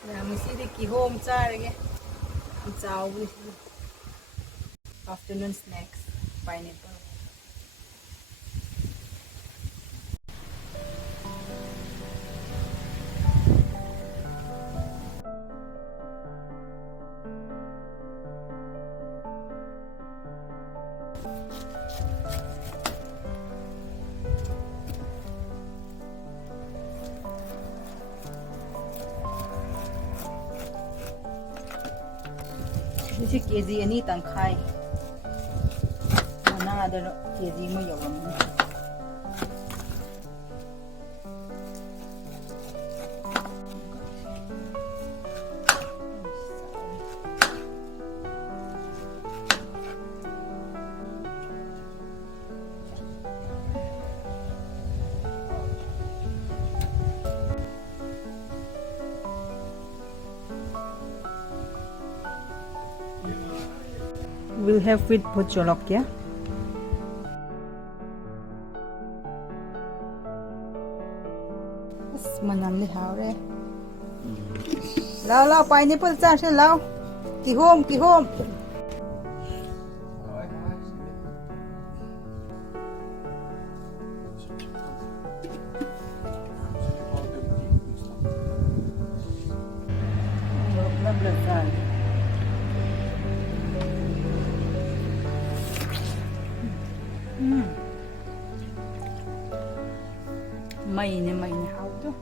Masih home charge. Afternoon snacks, pineapple. This is KG any tangkai. Another KG mo yawang. We'll have with pocholok, yeah? Manam ni haure. Lao pineapple cha se lao. Ki home. May ne how to.